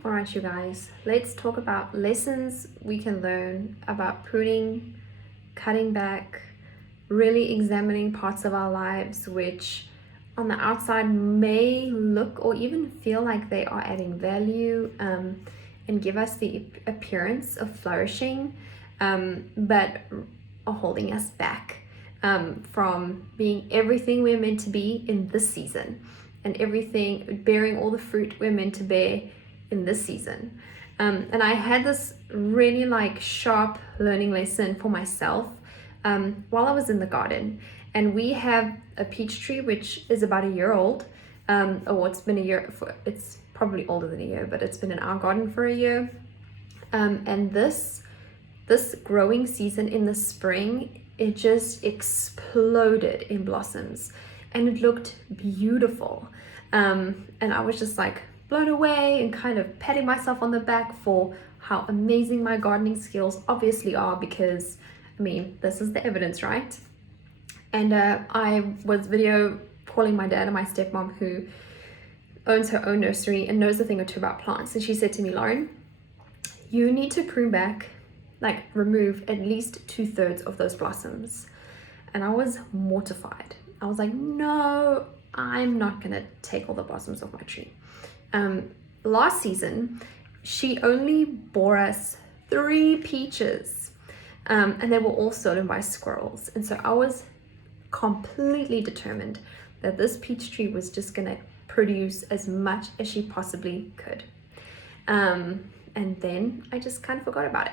All right, you guys, let's talk about lessons we can learn about pruning, cutting back, really examining parts of our lives which on the outside may look or even feel like they are adding value and give us the appearance of flourishing, but are holding us back from being everything we're meant to be in this season and everything, bearing all the fruit we're meant to bear in this season. And I had this really sharp learning lesson for myself while I was in the garden. And we have a peach tree which is about a year old, or it's been a year, it's probably older than a year, but it's been in our garden for a year. And this growing season in the spring, it just exploded in blossoms and it looked beautiful. And I was just blown away and kind of patting myself on the back for how amazing my gardening skills obviously are, because I mean, this is the evidence, right? And I was video calling my dad and my stepmom, who owns her own nursery and knows a thing or two about plants. And she said to me, Lauren, you need to prune back, remove at least 2/3 of those blossoms. And I was mortified. I was like, no, I'm not gonna take all the blossoms off my tree. Last season, she only bore us 3 peaches, and they were all stolen by squirrels. And so I was completely determined that this peach tree was just gonna produce as much as she possibly could. And then I just kind of forgot about it.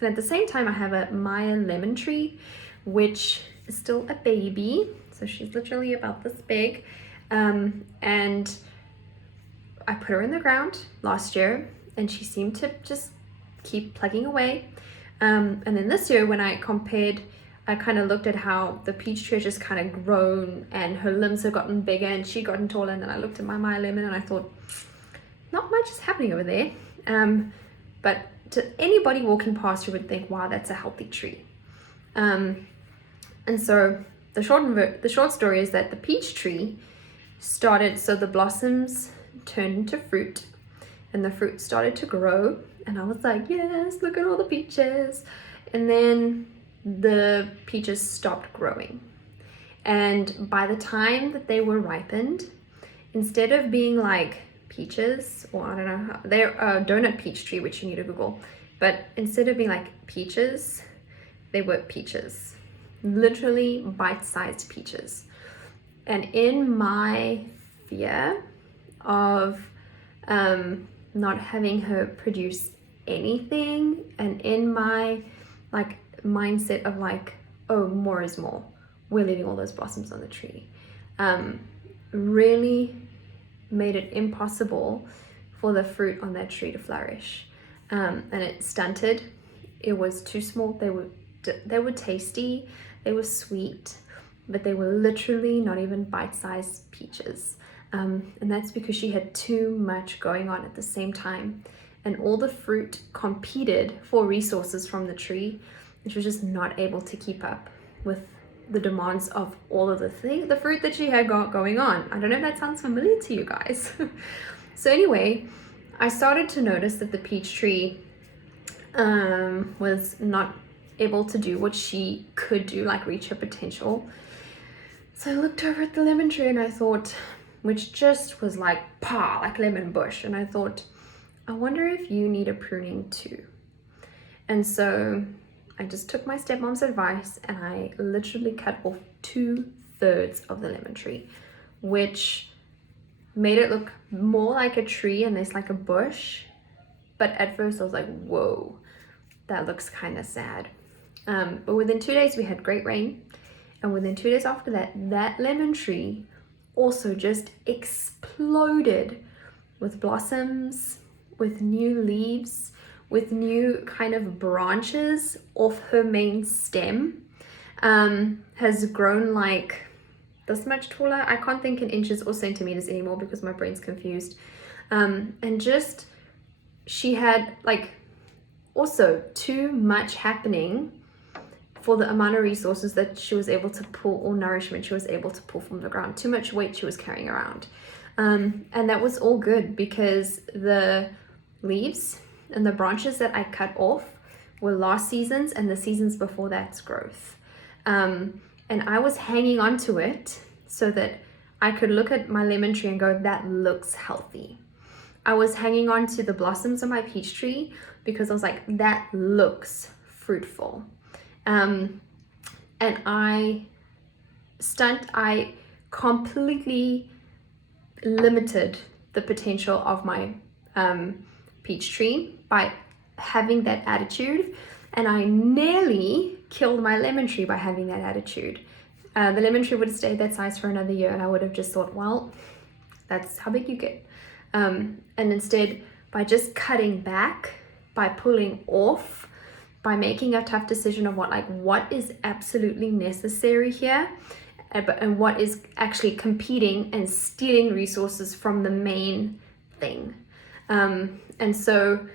And at the same time, I have a Maya lemon tree, which is still a baby. So she's literally about this big. And I put her in the ground last year and she seemed to just keep plugging away. And then this year when I compared, I kind of looked at how the peach tree has just kind of grown and her limbs have gotten bigger and she gotten taller. And then I looked at my Maya lemon and I thought, not much is happening over there. But to anybody walking past, you would think, wow, that's a healthy tree. And so the short story is that the peach tree started, so the blossoms turned into fruit and the fruit started to grow. And I was like, yes, look at all the peaches. And then the peaches stopped growing. And by the time that they were ripened, instead of being like peaches, or I don't know how, they're a donut peach tree, which you need to Google, but instead of being like peaches, they were peaches, literally bite-sized peaches. And in my fear of not having her produce anything, and in my mindset of oh, more is more, we're leaving all those blossoms on the tree, really made it impossible for the fruit on that tree to flourish. And it stunted. It was too small. They were tasty, they were sweet, but they were literally not even bite-sized peaches. And that's because she had too much going on at the same time. And all the fruit competed for resources from the tree, and she was just not able to keep up with the demands of all of the fruit that she had going on. I don't know if that sounds familiar to you guys. So anyway, I started to notice that the peach tree was not able to do what she could do, reach her potential. So I looked over at the lemon tree and I thought, which just was like lemon bush, and I thought, I wonder if you need a pruning too. And so I just took my stepmom's advice and I literally cut off 2/3 of the lemon tree, which made it look more like a tree and less like a bush. But at first I was like, whoa, that looks kind of sad. But within 2 days we had great rain. And within 2 days after that, that lemon tree also just exploded with blossoms, with new leaves, with new kind of branches off her main stem. Has grown like this much taller. I can't think in inches or centimeters anymore because my brain's confused. And just, she had also too much happening for the amount of resources that she was able to pull, or nourishment she was able to pull from the ground. Too much weight she was carrying around. And that was all good because the leaves, and the branches that I cut off were last season's and the seasons before that's growth. And I was hanging on to it so that I could look at my lemon tree and go, that looks healthy. I was hanging on to the blossoms of my peach tree because I was like, that looks fruitful. And I completely limited the potential of my peach tree by having that attitude, and I nearly killed my lemon tree by having that attitude. The lemon tree would have stayed that size for another year, and I would have just thought, well, that's how big you get. And instead, by just cutting back, by pulling off, by making a tough decision of what is absolutely necessary here, and what is actually competing and stealing resources from the main thing. And so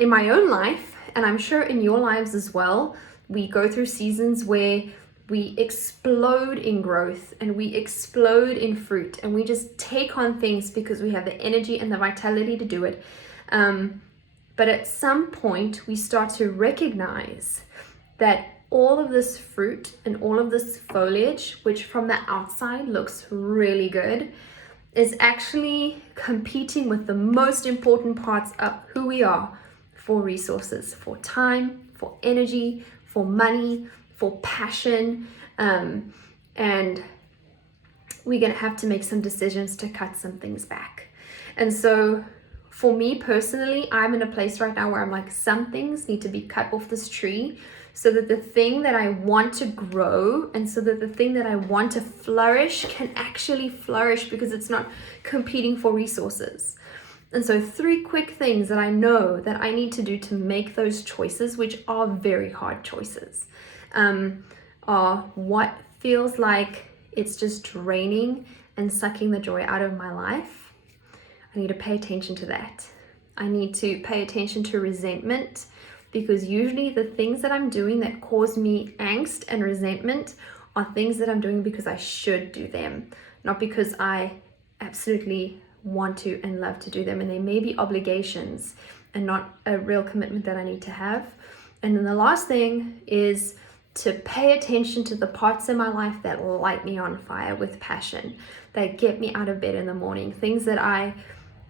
in my own life, and I'm sure in your lives as well, we go through seasons where we explode in growth and we explode in fruit, and we just take on things because we have the energy and the vitality to do it. But at some point, we start to recognize that all of this fruit and all of this foliage, which from the outside looks really good, is actually competing with the most important parts of who we are for resources, for time, for energy, for money, for passion. And we're going to have to make some decisions to cut some things back. And so for me personally, I'm in a place right now where I'm like, some things need to be cut off this tree so that the thing that I want to grow and so that the thing that I want to flourish can actually flourish, because it's not competing for resources. And so 3 quick things that I know that I need to do to make those choices, which are very hard choices, are what feels like it's just draining and sucking the joy out of my life. I need to pay attention to that. I need to pay attention to resentment, because usually the things that I'm doing that cause me angst and resentment are things that I'm doing because I should do them, not because I absolutely want to and love to do them. And they may be obligations and not a real commitment that I need to have. And then the last thing is to pay attention to the parts in my life that light me on fire with passion, that get me out of bed in the morning, things that I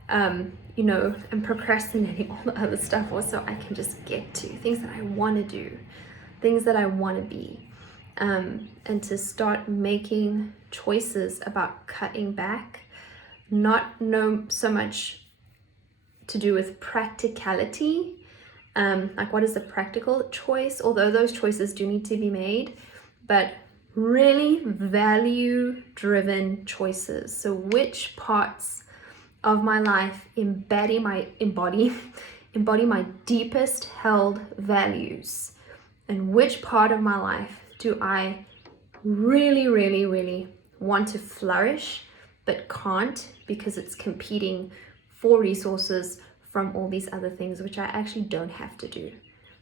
and procrastinating all the other stuff also I can just get to, things that I want to do, things that I want to be, and to start making choices about cutting back, not so much to do with practicality, like what is the practical choice, although those choices do need to be made, but really value-driven choices. So which parts of my life embody my deepest held values, and which part of my life do I really, really, really want to flourish but can't because it's competing for resources from all these other things which I actually don't have to do,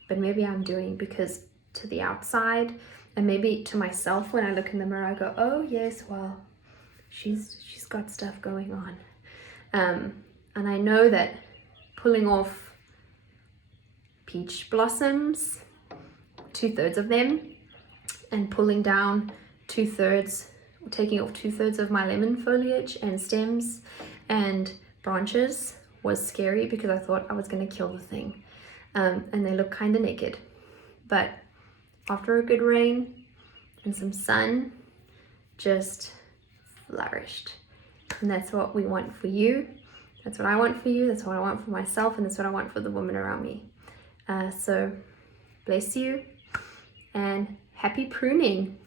but maybe I'm doing because to the outside, and maybe to myself when I look in the mirror I go, oh yes, well, she's got stuff going on. And I know that pulling off peach blossoms, 2/3 of them, and pulling down 2/3, taking off 2/3 of my lemon foliage and stems and branches was scary, because I thought I was going to kill the thing. And they look kind of naked. But after a good rain and some sun, just flourished. And that's what we want for you. That's what I want for you. That's what I want for myself. And that's what I want for the women around me. So bless you and happy pruning.